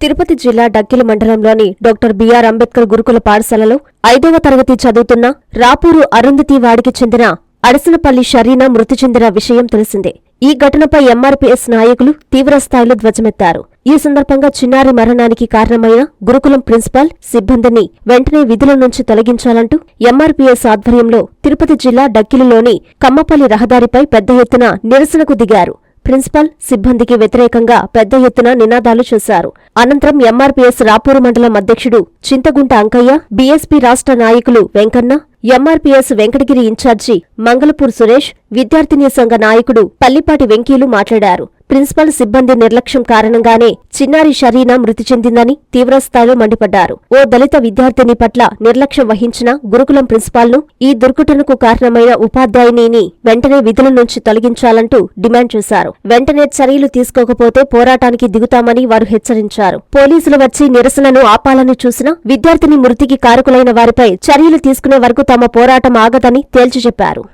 తిరుపతి జిల్లా డక్కిలి మండలంలోని doctor BR Ambedkar గురుకుల పాఠశాలలో ఐదవ తరగతి చదువుతున్న రాపూరు అరుంధతి వాడికి చెందిన అడసనపల్లి షరీనా మృతి చెందిన విషయం తెలిసిందే. ఈ ఘటనపై ఎంఆర్పీఎస్ నాయకులు తీవ్రస్థాయిలో ధ్వజమెత్తారు. ఈ సందర్భంగా చిన్నారి మరణానికి కారణమైన గురుకులం ప్రిన్సిపాల్ సిబ్బందిని వెంటనే విధుల నుంచి తొలగించాలంటూ ఎంఆర్పీఎస్ ఆధ్వర్యంలో తిరుపతి జిల్లా డక్కిలిలోని కమ్మపల్లి రహదారిపై పెద్ద ఎత్తున నిరసనకు దిగారు. ప్రిన్సిపల్ సిబ్బందికి వ్యతిరేకంగా పెద్ద ఎత్తున నినాదాలు చేశారు. అనంతరం ఎంఆర్పీఎస్ రాపూరు మండలం అధ్యక్షుడు చింతగుంట అంకయ్య బీఎస్పీ రాష్ట్ర నాయకులు వెంకన్న ఎంఆర్పీఎస్ వెంకటగిరి ఇన్ఛార్జి మంగళపూర్ సురేష్ విద్యార్థిని సంఘ నాయకుడు పల్లిపాటి వెంకీలు మాట్లాడారు. ప్రిన్సిపల్ సిబ్బంది నిర్లక్ష్యం కారణంగానే చిన్నారి షరీనా మృతి చెందిందని తీవ్రస్థాయిలో మండిపడ్డారు. ఓ దళిత విద్యార్థిని పట్ల నిర్లక్ష్యం వహించిన గురుకులం ప్రిన్సిపాల్ను ఈ దుర్ఘటనకు కారణమైన ఉపాధ్యాయునిని వెంటనే విధుల నుంచి తొలగించాలంటూ డిమాండ్ చేశారు. వెంటనే చర్యలు తీసుకోకపోతే పోరాటానికి దిగుతామని వారు హెచ్చరించారు. పోలీసులు వచ్చి నిరసనను ఆపాలని చూసిన విద్యార్థిని మృతికి కారకులైన వారిపై చర్యలు తీసుకునే వరకు తమ పోరాటం ఆగదని తేల్చి చెప్పారు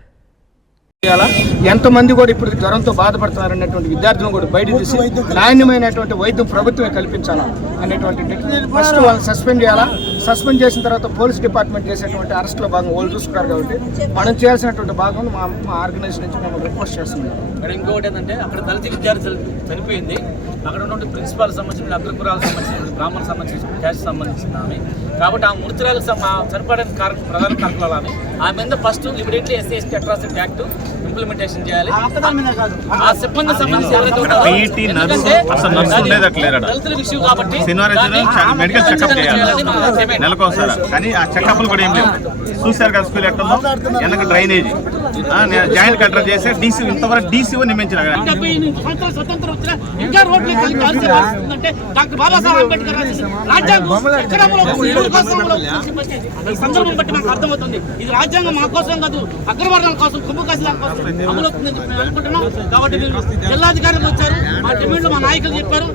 ఎంతమంది కూడా ఇప్పుడు జ్వరంతో బాధపడుతున్నారు అనేటువంటి విద్యార్థులను కూడా బయట తీసి నాణ్యమైనటువంటి వైద్యం ప్రభుత్వమే కల్పించాలా అనేటువంటి ఫస్ట్ వాళ్ళని సస్పెండ్ చేయాలా? సస్పెండ్ చేసిన తర్వాత పోలీస్ డిపార్ట్మెంట్ చేసేటువంటి అరెస్ట్లో భాగం వాళ్ళు చూసుకున్నారు కాబట్టి మనం చేయాల్సినటువంటి భాగం మా మా ఆర్గనైజేషన్ నుంచి మేము రిక్వెస్ట్ చేస్తున్నాం. ఇక్కడ ఇంకొకటి ఏంటంటే అక్కడ దళిత విద్యార్థి చని- చనిపోయింది. అక్కడ ఉన్నటువంటి ప్రిన్సిపాల్ సంబంధించిన అగ్రకురాలకు సంబంధించిన బ్రాహ్మణ్ సంబంధించిన క్యాస్ట్ సంబంధించిన ఆమె. కాబట్టి ఆ మృతురాలకు చనిపోవడానికి కారక ప్రధాన కారకులు ఆమె. ఆమె మీద first immediately SC ST atrocity act implementation చేయాలి. ఆ సిబ్బంది సంబంధించి ఎవరైతే లేరట. దళితుల విషయం కాబట్టి శనివారం కానీ ఆ చెకప్లు కూడా ఏం లేవు. చూశారు కదా స్కూల్ ఎక్కడ వెనక డ్రైనేజీ. జాయింట్ కలెక్టర్ చేసి డీసీ ఇంతవరకు డీసీఓ నియమించిన స్వతంత్రం వచ్చినా ఇంకా రోడ్లు రాస్తుందంటే డాక్టర్ బాబాసాహెబ్ అంబేద్కర్ రాజ్యాంగం ఎక్కడ? ఈ సందర్భం బట్టి మనకు అర్థమవుతుంది. ఇది రాజ్యాంగం మా కోసం కాదు అగ్రవర్ణాల కోసం కుంభకాశుల కోసం అమలు అవుతుందని చెప్పి మేము అనుకుంటున్నాం. కాబట్టి మీరు జిల్లాధికారులు వచ్చారు మా డిమాండ్లు మా నాయకులు చెప్పారు.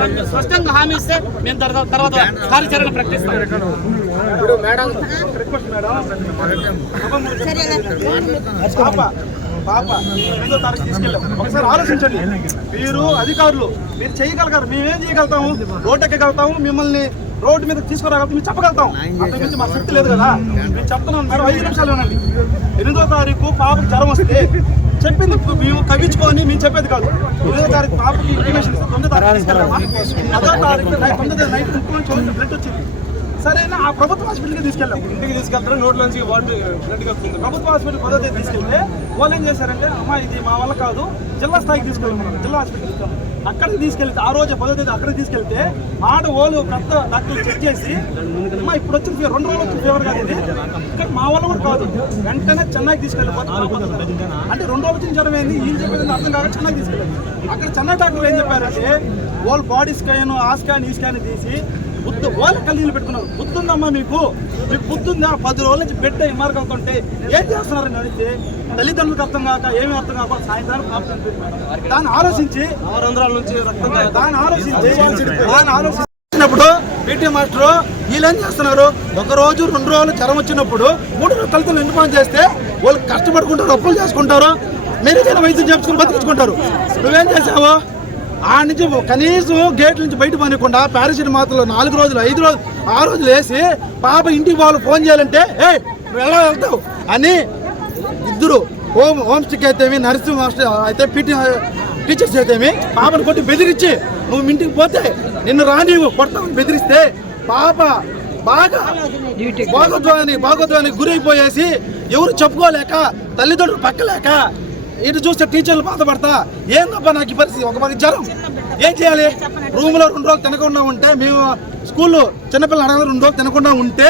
దానికి స్పష్టంగా హామీ ఇస్తే మేము తర్వాత తర్వాత కార్యాచరణ ప్రకటిస్తాం. ఇప్పుడు మేడం. Request madam. పాప పాప. తారీఖు తీసుకెళ్ళాం. ఒకసారి ఆలోచించండి. మీరు అధికారులు మీరు చేయగలగారు మేమేం చేయగలుగుతాము? రోడ్ ఎక్కగలుగుతాము మిమ్మల్ని రోడ్డు మీద తీసుకురాగలుగుతాం మీరు చెప్పగలుగుతాం. మా శక్తి లేదు కదా. మేము చెప్తున్నాం మేడం. ఐదు నిమిషాలు వినండి ఎనిమిదో తారీఖు పాపకు జ్వరం వస్తే చెప్పింది మేము కవించుకొని మేము చెప్పేది కాదు. ఎనిమిదో తారీఖు పాపకి ఇంటిమేషన్ ఇస్తే తొమ్మిదో తారీఖు పదో తారీఖు నైట్ తొమ్మిదో నైట్ ముప్పై నుంచి బ్లడ్ వచ్చింది. సరేనా ఆ ప్రభుత్వ హాస్పిటల్కి తీసుకెళ్ళాం. ఇంటికి తీసుకెళ్తారు నోట్ నుంచి వాటర్ బ్లడ్ ప్రభుత్వ హాస్పిటల్ పదో తేదీ తీసుకెళ్తే వాళ్ళు ఏం చేశారంటే అమ్మా ఇది మా వల్ల కాదు జిల్లా స్థాయికి తీసుకెళ్ళాం జిల్లా హాస్పిటల్ అక్కడికి తీసుకెళ్తే ఆ రోజు పదో తేదీ అక్కడికి తీసుకెళ్తే ఆడ వాళ్ళు పెద్ద డాక్టర్లు చెక్ చేసి అమ్మా ఇప్పుడు వచ్చిన ఫీవర్ రెండు రోజులు వచ్చిన ఫీవర్ కాదు ఇది. ఇక్కడ మా వల్ల కూడా కాదు. వెంటనే చెన్నైకి తీసుకెళ్ళిపోతారు అంటే రెండు రోజులు వచ్చిన జ్వరం ఏంది? వీళ్ళు చెప్పేది అర్థం కాక చెన్నైకి తీసుకెళ్ళారు. అక్కడ చెన్నై డాక్టర్లు ఏం చెప్పారంటే వాళ్ళు బాడీ స్కాన్ ఆ స్కాన్ ఈ స్కాన్ తీసి బుద్ధు వాళ్ళ కన్నీళ్ళు పెట్టుకున్నారు. బుద్ధి ఉందమ్మా మీకు? మీకు బుద్ధి ఉందా పది రోజుల నుంచి బిడ్డ ఇమారగలుగుతుంటే ఏం చేస్తున్నారని అడిగితే తల్లిదండ్రులకు అర్థం కాక ఏమీ అర్థం కాక సాయంత్రం పాప చనిపోయింది. దాన్ని ఆలోచించి ఆరంధ్రాల నుంచి రక్తం దాన్ని ఆలోచించి దాన్ని ఆలోచించినప్పుడు పీటీ మాస్టర్ వీళ్ళు ఏం చేస్తున్నారు? ఒక రోజు రెండు రోజులు జ్వరం వచ్చినప్పుడు మూడు రోజులు తల్లిదండ్రులు ఎందుకు పని చేస్తే వాళ్ళు కష్టపడుకుంటారు అప్పులు చేసుకుంటారు మెరుగైన వైద్యం చేసుకుని బతికించుకుంటారు. నువ్వేం చేసావు? ఆ నుంచి కనీసం గేట్ నుంచి బయట పనికుండా పారాసిట్ మాత్రలు నాలుగు రోజులు ఐదు రోజులు ఆ రోజులు వేసి పాప ఇంటికి వాళ్ళు ఫోన్ చేయాలంటే ఏ ఎలా వెళ్తావు? అని ఇద్దరు హోమ్ హోమ్ స్టిక్ అయితేమి నర్సింగ్ మాస్టర్ అయితే పీటీ టీచర్స్ అయితేమి పాపను కొట్టి బెదిరించి నువ్వు ఇంటికి పోతే నిన్ను రానివ్వు కొడతామని బెదిరిస్తే పాప బాగా భాగోద్వానికి భాగోద్వానికి గురైపోయేసి ఎవరు చెప్పుకోలేక తల్లిదండ్రులు పక్కలేక ఇటు చూస్తే టీచర్లు బాధపడతా ఏందబ్బా నాకు ఈ పరిస్థితి? ఒక మరి జ్వరం. ఏం చేయాలి? రూమ్లో రెండు రోజులు తినకుండా ఉంటే మేము స్కూల్లో చిన్నపిల్లలు అడగ రెండు రోజులు తినకుండా ఉంటే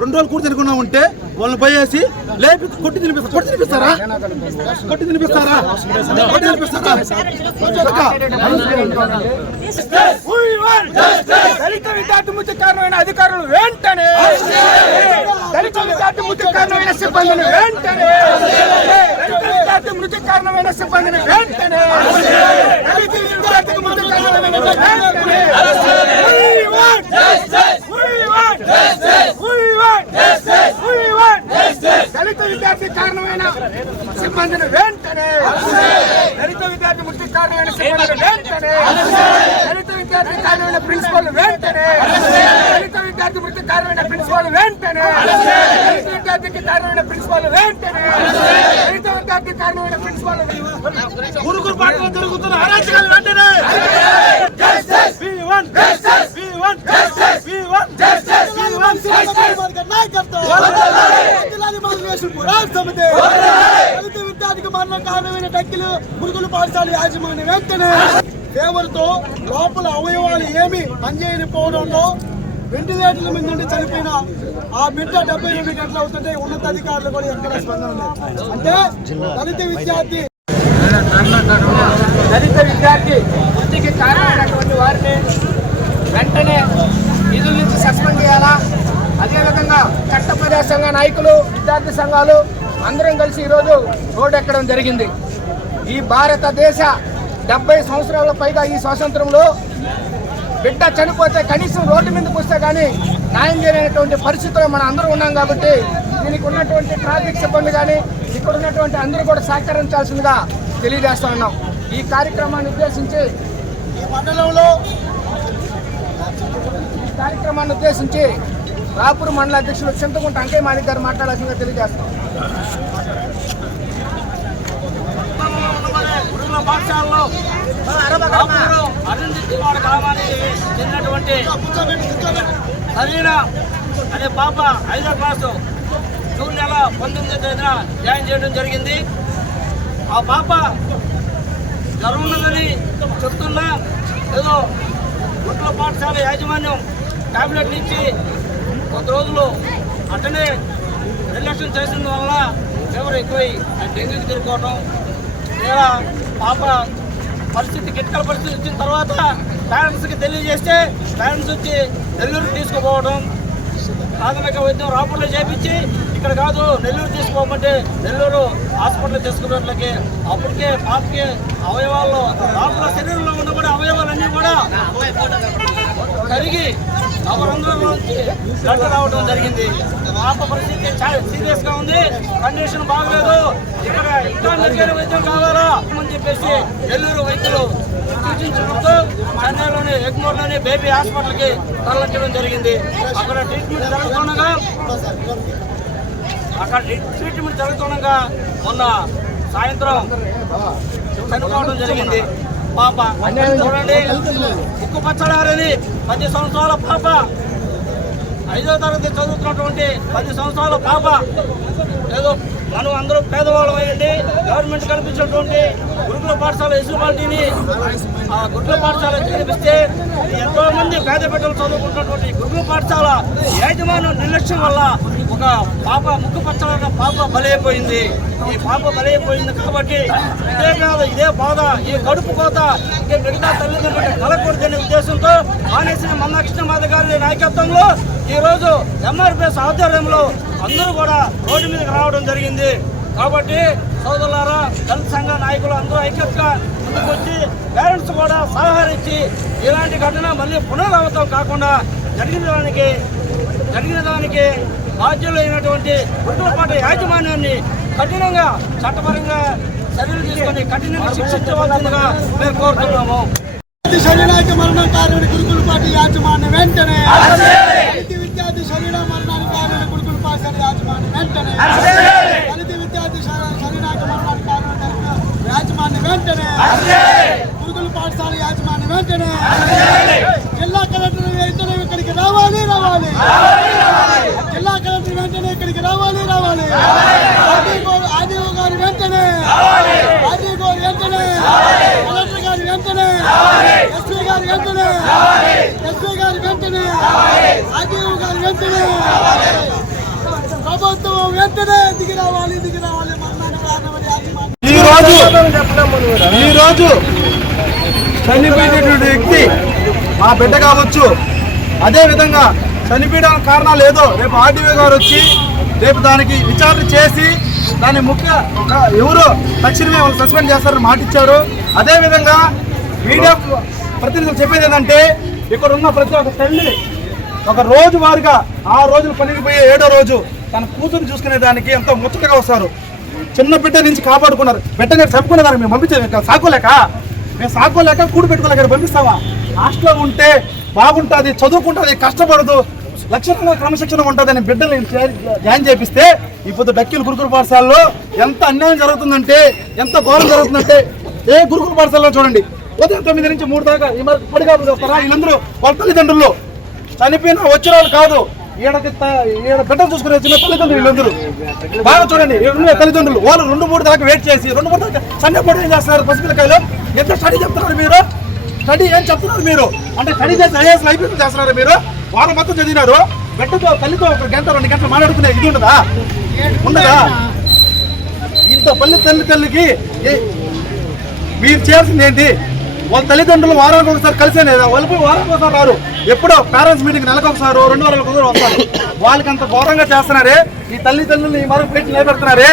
రెండు రోజులు కూడా తినకుండా ఉంటే వాళ్ళని పోయేసి లేపి కొట్టి తినిపిస్తారు కొట్టి తినిపిస్తారా? కొట్టి తినిపిస్తారా? కొట్టి తినిపిస్తారా? దళిత విద్యార్థి మృతి కారణమైన అధికారులు వెంటనే దళిత విద్యార్థి మృతి కారణమైన సిబ్బందిని వెంటనే దళిత విద్యార్థి మృతి కారణమైన సిబ్బందిని వెంటనే దళిత విద్యార్థికి మృతి కారణమైన వెంటనే We want justice! We want justice! We want justice! దళిత విద్యార్థి కారణమైన సిబ్బందిని వెంటనే దళిత విద్యార్థి మృతి కారణమైన సిబ్బందిని వెంటనే దళిత విద్యార్థి కారణమైన ప్రిన్సిపల్ వెంటనే దళిత విద్యార్థి మృతి కారణమైన ప్రిన్సిపల్ వెంటనే దళిత విద్యార్థికి కారణమైన ప్రిన్సిపల్ వెంటనే దళిత విద్యార్థి కారణమైన ప్రిన్సిపల్ గురుకుల పాఠంలో జరుగుతున్న అరాచకాలు వెంటనే We want justice. We want justice. We want justice. We పురాణ సమితి. దళిత విద్యార్థికి మరణ కారణమైన టక్కిలు మురుగులు పాఠశాల యాజమాన్యం వెంటనే ఫేవర్తో లోపల అవయవాలు ఏమి పనిచేయని పోవడంలో వెంటిలేటర్ల మీద నుండి చనిపోయిన ఆ బిడ్డ డెబ్బై ఎనిమిది గంటలు అవుతుంటే ఉన్నతాధికారులు కూడా ఎక్కడ స్పందన అంటే దళిత విద్యార్థి దళిత విద్యార్థి వృత్తికి కారణమైనటువంటి వారిని వెంటనే నిధుల నుంచి సస్పెండ్ చేయాలా? అదేవిధంగా చట్టపర్య సంఘ నాయకులు విద్యార్థి సంఘాలు అందరం కలిసి ఈరోజు రోడ్డు ఎక్కడం జరిగింది. ఈ భారతదేశ డెబ్బై సంవత్సరాల పైగా ఈ స్వాతంత్రంలో బిడ్డ చనిపోతే కనీసం రోడ్డు మీదకి వస్తే కానీ న్యాయం చేయనటువంటి పరిస్థితుల్లో మనం అందరూ ఉన్నాం కాబట్టి దీనికి ఉన్నటువంటి ట్రాఫిక్ సిబ్బంది కానీ ఇక్కడ ఉన్నటువంటి అందరూ కూడా సహకరించాల్సిందిగా తెలియజేస్తా ఉన్నాం. ఈ కార్యక్రమాన్ని ఉద్దేశించి ఈ మండలంలో ఈ కార్యక్రమాన్ని ఉద్దేశించి రాపూర్ మండల అధ్యక్షుడు చింతకుంట అంకయ్య మాణిక్ గారు మాట్లాడాల్సిందిగా తెలియజేస్తాం గురుకుల పాఠశాలలో రాపూరు అరుంధతివాడ గ్రామానికి చెందినటువంటి హరీనా అనే పాప ఐదో క్లాసు జూన్ నెల పంతొమ్మిదో తేదీన జాయిన్ చేయడం జరిగింది. ఆ పాప జ్వరం ఉన్నదని చెప్తున్నా ఏదో గుట్ల పాఠశాల యాజమాన్యం టాబ్లెట్లు ఇచ్చి కొంత రోజులు అట్లనే నిర్లక్ష్యం చేసిన వల్ల ఫీవర్ ఎక్కువై డెంగ్యూకి తిరుగుకోవడం లేదా పాప పరిస్థితి గిట్టల పరిస్థితి వచ్చిన తర్వాత పేరెంట్స్కి తెలియజేస్తే పేరెంట్స్ వచ్చి నెల్లూరు తీసుకుపోవడం ప్రాథమిక వైద్యం రాపూర్లో చేపించి ఇక్కడ కాదు నెల్లూరు తీసుకోమంటే నెల్లూరు హాస్పిటల్ తీసుకున్నట్లకి అప్పటికే పాపకి అవయవాల్లో లోపల శరీరంలో ఉన్నప్పుడు అవయవాలన్నీ కూడా కరిగి నవరంధ్రంలోంచి బ్లడ్ రావడం జరిగింది. పాప పరిస్థితి చాలా సీరియస్గా ఉంది. కండిషన్ బాగలేదు. ఇక్కడ ఇంకా మెరుగైన వైద్యం కావాలా అని చెప్పేసి నెల్లూరు వైద్యులు సూచించడంతో చెన్నైలోని ఎగ్మూర్లోని బేబీ హాస్పిటల్కి తరలించడం జరిగింది. అక్కడ ట్రీట్మెంట్ జరుగుతుండగా అక్కడ ట్రీట్మెంట్ జరుగుతుండగా మొన్న సాయంత్రం చనిపోవడం జరిగింది. పాప. చూడండి. ఉక్కు పచ్చడారని పది సంవత్సరాల పాప. ఐదో తరగతి చదువుతున్నటువంటి పది సంవత్సరాల పాప. ఏదో మనం అందరూ పేదవాళ్ళం అయ్యండి. గవర్నమెంట్ కల్పించినటువంటి గుడ్ల పాఠశాల ఎసుబాలిటీని ఆ గుడ్ల పాఠశాల చూపిస్తే ఎంతో మంది పేద బిడ్డలు చదువుకుంటున్నటువంటి గుడ్ల పాఠశాల యాజమాన్యం నిర్లక్ష్యం వల్ల ఒక పాప ముక్కు పచ్చల పాప బలైపోయింది. ఈ పాప బలైపోయింది కాబట్టి ఇదే కాదు ఇదే బాధ ఈ కడుపు కోత ఇంకా మిగతా తల్లిదండ్రులు కలకూడదనే ఉద్దేశంతో మానేసిన మందకృష్ణమాధ గారి నాయకత్వంలో ఈరోజు ఎంఆర్పిఎస్ ఆధ్వర్యంలో అందరూ కూడా రోడ్డు మీదకి రావడం జరిగింది. కాబట్టి సోదరులారా దళిత సంఘ నాయకులు అందరూ ఐక్యతగా ముందుకు వచ్చి పేరెంట్స్ కూడా సహకరించి ఇలాంటి ఘటన మళ్ళీ పునరావృతం కాకుండా జరిగిన దానికి జరిగిన దానికి బాధ్యులైనటువంటి గుర్తులపాట యాజమాన్యాన్ని కఠినంగా చట్టపరంగా చర్యలు తీసుకొని కఠినంగా శిక్షించవలసిందిగా మేము కోరుతున్నాము. శరీరానికి మరణం కారణమైన గురుకుల పార్టీ యాజమాన్యం వెంటనే దళిత విద్యార్థి శరీర మరణానికి కారణమైన గురుకుల పాఠశాల యాజమాన్యం వెంటనే దళిత విద్యార్థి శ- శరీరానికి మరణానికి కారణమైన యాజమాన్యం వెంటనే. గురుకుల పాఠశాల యాజమాన్యం వెంటనే. జిల్లా కలెక్టర్ వెంటనే ఇక్కడికి రావాలి రావాలి. జిల్లా కలెక్టర్ వెంటనే ఇక్కడికి రావాలి రావాలి. ఆర్డీఓ గారు వెంటనే. ఆర్డీఓ వెంటనే. కలెక్టర్ గారు వెంటనే. ఎస్పీ గారు వెంటనే. ఎస్పీ గారు వెంటనే. ఆర్డీఓ గారు వెంటనే. ప్రభుత్వం వెంటనే దిగి రావాలి దిగి రావాలి మరణానికి కారణమని యాజమాన్యం ఈ రోజు ఈ రోజు చనిపోయినటువంటి వ్యక్తి మా బిడ్డ కావచ్చు. అదే విధంగా చనిపోయడానికి కారణాలు ఏదో రేపు ఆర్డీఓ గారు వచ్చి రేపు దానికి విచారణ చేసి దాని ముఖ్య ఎవరు తక్షణమే వాళ్ళు సస్పెండ్ చేస్తారని మాట ఇచ్చారు. అదే విధంగా మీడియా ప్రతినిధులు చెప్పేది ఏంటంటే ఇక్కడ ఉన్న ప్రతి ఒక్క తల్లి ఒక రోజు వారుగా ఆ రోజులు పనికి పోయే ఏడో రోజు తన కూతురు చూసుకునే దానికి ఎంతో ముచ్చటగా వస్తారు. చిన్న బిడ్డ నుంచి కాపాడుకున్నారు. బిడ్డగా చంపుకునే దానికి మేము పంపించే సాకోలేక? మేము సాకోలేక కూడి పెట్టుకోలేక పంపిస్తావా? హాస్టల్లో ఉంటే బాగుంటుంది చదువుకుంటుంది కష్టపడదు లక్షణంగా క్రమశిక్షణ ఉంటుందని బిడ్డలు జాయిన్ చేపిస్తే ఇప్పుడు డక్కిల గురుకుల పాఠశాలలో ఎంత అన్యాయం జరుగుతుందంటే ఎంత ఘోరం జరుగుతుందంటే ఏ గురుకుల పాఠశాలలో చూడండి. ఉదయం తొమ్మిది నుంచి మూడు దాకా ఈ మరి పడిగాపులు చేస్తారా? వీళ్ళందరూ వాళ్ళ తల్లిదండ్రులు. చనిపోయిన వచ్చిన వాళ్ళు కాదు. ఈడకి త- ఈడ బిడ్డలు చూసుకునే వచ్చిన తల్లిదండ్రులు వీళ్ళందరూ. బాగా చూడండి తల్లిదండ్రులు. వాళ్ళు రెండు మూడు దాకా వెయిట్ చేసి రెండు మూడు దాకా సండే పూట ఏం చేస్తున్నారు పసిపిల్లకాయలు? ఎంత స్టడీ చెప్తున్నారు మీరు? స్టడీ ఏం చెప్తున్నారు మీరు? అంటే స్టడీ చేసి ఐఏఎస్ అయిపోయింది చేస్తున్నారు మీరు? వారం మొత్తం చదివినారు. బిడ్డతో తల్లితో ఒక గంట రెండు గంటలు మాట్లాడుకునే ఇది ఉండదా? ఉండదా? ఇంత పల్లి తల్లి తల్లికి మీరు చేయాల్సింది ఏంటి? వాళ్ళ తల్లిదండ్రులు వారానికి ఒకసారి కలిసే లేదా వాళ్ళు పోయి వారానికి ఒకసారి రారు. ఎప్పుడో పేరెంట్స్ మీటింగ్ నెలకు ఒకసారి రెండు వారాలకు ఒకసారి వస్తారు వాళ్ళకి అంత ఘోరంగా చేస్తున్నారే? ఈ తల్లిదండ్రులు ఈ మరొక పెట్టి నిలబెడుతున్నారే?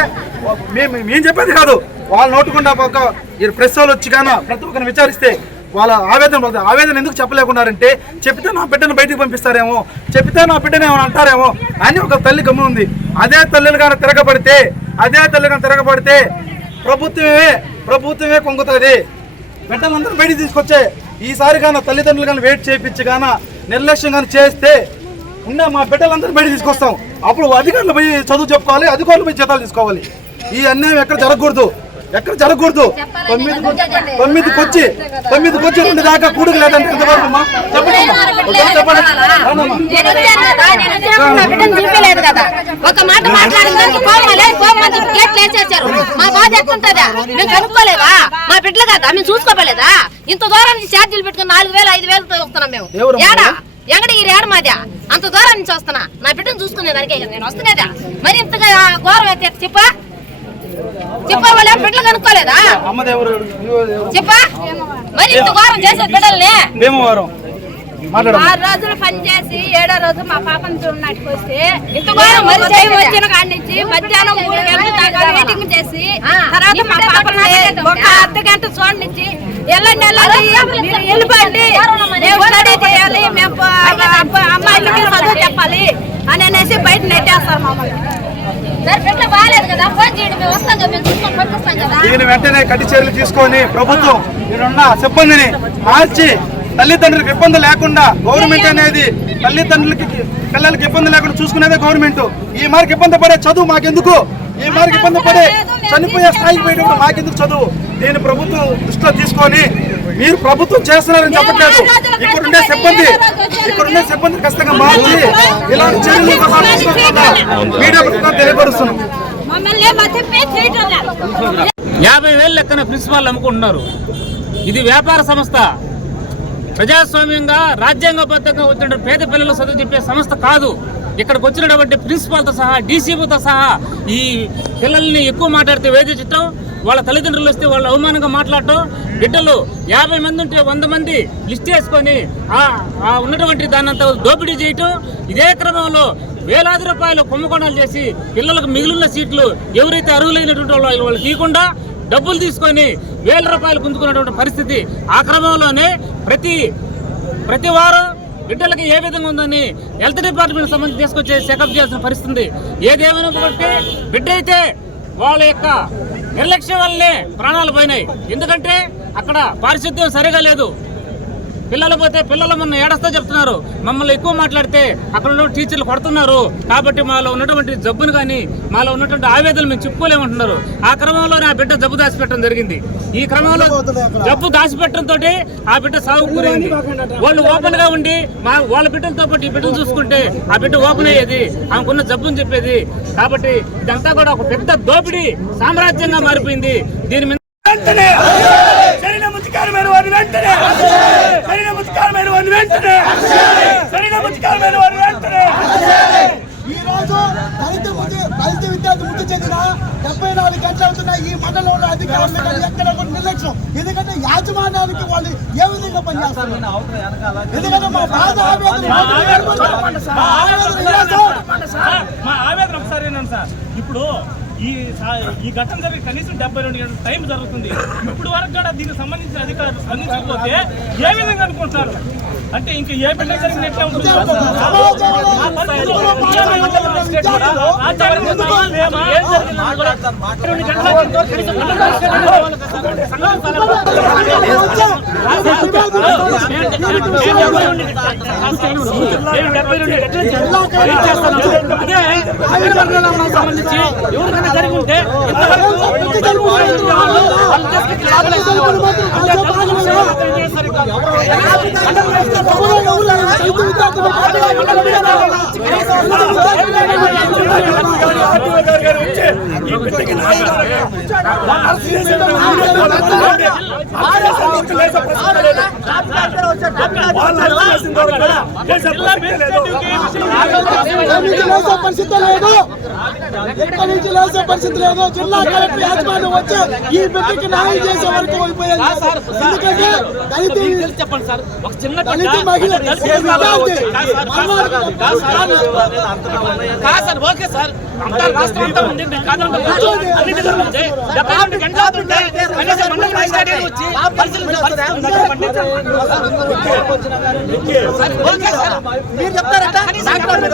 మేము మేము చెప్పేది కాదు. వాళ్ళు నోటుకుండా ఒక మీరు ప్రెస్ వాళ్ళు వచ్చి కానీ ప్రతి ఒక్కరిని విచారిస్తే వాళ్ళ ఆవేదన ఆవేదన ఎందుకు చెప్పలేకున్నారంటే చెప్తే నా బిడ్డను బయటికి పంపిస్తారేమో చెప్తే నా బిడ్డను ఏమైనా అంటారేమో అని ఒక తల్లి గమ్ము ఉంది. అదే తల్లిని కానీ తిరగబడితే అదే తల్లి కానీ తిరగబడితే ప్రభుత్వమే ప్రభుత్వమే కొంగుతుంది. బిడ్డలందరూ బయటికి తీసుకొచ్చే ఈసారి కానీ తల్లిదండ్రులు కానీ వెయిట్ చేయించి కానీ నిర్లక్ష్యం కానీ చేస్తే ఉన్న మా బిడ్డలందరూ బయట తీసుకొస్తాం. అప్పుడు అధికారులు పోయి చదువు చెప్పుకోవాలి అధికారులు పోయి జీతాలు తీసుకోవాలి. ఈ అన్యాయం ఎక్కడ జరగకూడదు. ఎక్కడ జరగకూడదు తొమ్మిది తొమ్మిదికి వచ్చి తొమ్మిదికి వచ్చి రెండు దాకా కూడుకు లేదంటే. ఒక మాట. మా బాధ ఎట్లుంటదా మేము కనుక్కోలేదా మా బిడ్డలు కదా మేము చూసుకోలేదా ఇంత దూరం నుంచి ఛార్జీలు పెట్టుకుని నాలుగు వేలు ఐదు వేలతో వస్తున్నాం మేము? ఏడా ఎక్కడికి ఈ ఏడ మాదా అంత దూరం నుంచి వస్తున్నా నా బిడ్డను చూసుకునేదానికే నేను వస్తున్నదా మరి ఇంతగా ఘోరం అయితే చెప్పా చెప్పా వాళ్ళ బిడ్డలు కనుక్కోలేదా? చెప్పా. మరి ఇంత ఘోరం చేసే బిడ్డల్ని? భీమవరం ఆరు రోజులు పని చేసి ఏడో రోజు మా పాపను చూడడానికి వస్తే ఇంత ఘోరం మరి ఉదయం చేయలేదా? వచ్చిన కాడి నుంచి మధ్యాహ్నం మూడు గంటల దాకా మీటింగ్ చేసి తర్వాత మా పాపను ఒక అర్ధ గంట చూడనిచ్చి వెళ్ళండి వెళ్ళండి మీరు వెళ్ళిపోండి. మేము స్టడీ చేయాలి మేము ప- అబ్బ- అమ్మాయిలకి చదువు చెప్పాలి అని అనేసి బయట నెట్టేస్తారు మమ్మల్ని సరే బిడ్డలు బాగాలేదు కదా ఫోన్ చేయండి మేము వస్తాం కదా మేము చూసుకొని పంపిస్తాం కదా. దీని వెంటనే కఠిన చర్యలు తీసుకొని ప్రభుత్వం ఇక్కడున్న సిబ్బందిని మార్చి తల్లిదండ్రులకు ఇబ్బంది లేకుండా గవర్నమెంట్ అనేది తల్లిదండ్రులకి పిల్లలకి ఇబ్బంది లేకుండా చూసుకునేదే గవర్నమెంట్. ఈ మార్కి ఇబ్బంది పడే చదువు మాకెందుకు? ఈ మార్కి ఇబ్బంది పడే చనిపోయే స్థాయికి పోయేటప్పుడు మాకెందుకు చదువు? దీన్ని ప్రభుత్వం దృష్టిలో తీసుకొని మీరు ప్రభుత్వం చేస్తున్నారని చెప్పట్లేదు. ఇక్కడ ఉండే సిబ్బంది ఇక్కడ ఉండే సిబ్బంది ఖచ్చితంగా మార్చి ఇలాంటి చర్యలు మీడియా తెలియపరుస్తున్నాం యాభై వేలు లెక్కన ప్రిన్సిపాల్ అమ్ముకుంటున్నారు. ఇది వ్యాపార సంస్థ. ప్రజాస్వామ్యంగా రాజ్యాంగబద్ధంగా వచ్చిన పేద పిల్లలు చదువు చెప్పే సంస్థ కాదు. ఇక్కడికి వచ్చినటువంటి ప్రిన్సిపాల్తో సహా డీసీఓతో సహా ఈ పిల్లల్ని ఎక్కువ మాట్లాడితే వేధించటం వాళ్ళ తల్లిదండ్రులు వస్తే వాళ్ళు అవమానంగా మాట్లాడటం బిడ్డలు యాభై మంది ఉంటే వంద మంది లిస్ట్ చేసుకొని ఆ ఆ ఉన్నటువంటి దాన్నంతా దోపిడీ చేయటం ఇదే క్రమంలో వేలాది రూపాయలు కుంభకోణాలు చేసి పిల్లలకు మిగిలిన సీట్లు ఎవరైతే అర్హులైనటువంటి వాళ్ళు వాళ్ళు తీయకుండా డబ్బులు తీసుకొని వేల రూపాయలు పుంజుకున్నటువంటి పరిస్థితి ఆ క్రమంలోనే ప్రతి ప్రతి వారం బిడ్డలకి ఏ విధంగా ఉందని హెల్త్ డిపార్ట్మెంట్ సంబంధించి తీసుకొచ్చి చెకప్ చేయాల్సిన పరిస్థితి ఏదేమైనా ఒకటి బిడ్డ అయితే వాళ్ళ యొక్క నిర్లక్ష్యం వల్లనే ప్రాణాలు పోయినాయి. ఎందుకంటే అక్కడ పారిశుద్ధ్యం సరిగా లేదు. పిల్లలు పోతే పిల్లలు మొన్న ఏడస్తా చెప్తున్నారు. మమ్మల్ని ఎక్కువ మాట్లాడితే అక్కడ ఉన్న టీచర్లు కొడుతున్నారు. కాబట్టి మాలో ఉన్నటువంటి జబ్బును కానీ మాలో ఉన్నటువంటి ఆవేదనలు మేము చెప్పుకోలేమంటున్నారు. ఆ క్రమంలో ఆ బిడ్డ జబ్బు దాచిపెట్టడం జరిగింది. ఈ క్రమంలో జబ్బు దాచిపెట్టడంతో ఆ బిడ్డ సాగు గురైంది వాళ్ళు ఓపెన్గా ఉండి మా వాళ్ళ బిడ్డలతో పాటు ఈ బిడ్డలు చూసుకుంటే ఆ బిడ్డ ఓపెన్ అయ్యేది. ఆమెకున్న జబ్బుని చెప్పేది. కాబట్టి ఇదంతా కూడా ఒక పెద్ద దోపిడీ సామ్రాజ్యంగా మారిపోయింది. దీని మీద వెంటనే! శరీర ముత్తికారమైన వారిని వెంటనే! శరీర ముత్తికారమైన వారిని వెంటనే! ఈ రోజు దళిత దళిత విద్యార్థి మృతి చెందిన డెబ్బై నాలుగు గంటలు అవుతున్న ఈ మండలంలో అధికారులు ఎక్కడ కూడా నిర్లక్ష్యం. ఎందుకంటే యాజమాన్యానికి వాళ్ళు ఏ విధంగా పనిచేస్తారు? ఎందుకంటే మా బాధ ఆవేదన మా ఆవేదన ఒకసారి సార్. ఇప్పుడు ఈ సా- ఈ ఘటన జరిగి కనీసం డెబ్బై రెండు గంటల టైం జరుగుతుంది. ఇప్పుడు వరకు కూడా దీనికి సంబంధించిన అధికారులు స్పందించకపోతే ఏ విధంగా అనుకుంటున్నారు? అంటే ఇంకా ఏ బిడ్డ జరిగిన ఎట్లా ఉంటుంది సంబంధించి ఎవరికైనా జరిగి ఉంటే ఇంతవరకు పరిస్థితి లేదు ఎక్కడి నుంచి లేచే పరిస్థితి లేదు జిల్లా కలెక్టర్ యాజమాన్యం వచ్చి ఈ బిడ్డకి న్యాయం చేసే వరకు అయిపోయింది ఎందుకంటే దళిత చెప్పండి సార్ ఒక చిన్న మహిళ ఓకే సార్ అంతా రాష్ట్రం అంతా ఉంది నేను కాదంటాను. అన్ని జిల్లాలు ఉంది. డెబ్బై రెండు గంటలు అవుతుంటే కనీసం మండల మ్యాజిస్ట్రేట్ వచ్చి పరిశీలించే ఓకే సార్. మీరు చెప్తారంట? మీరు. చెప్పండి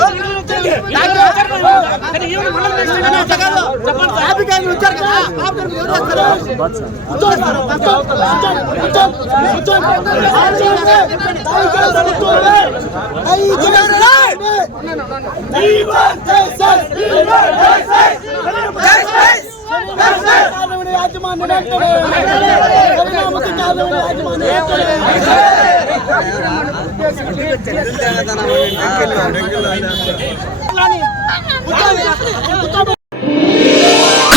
యాజమాన్యం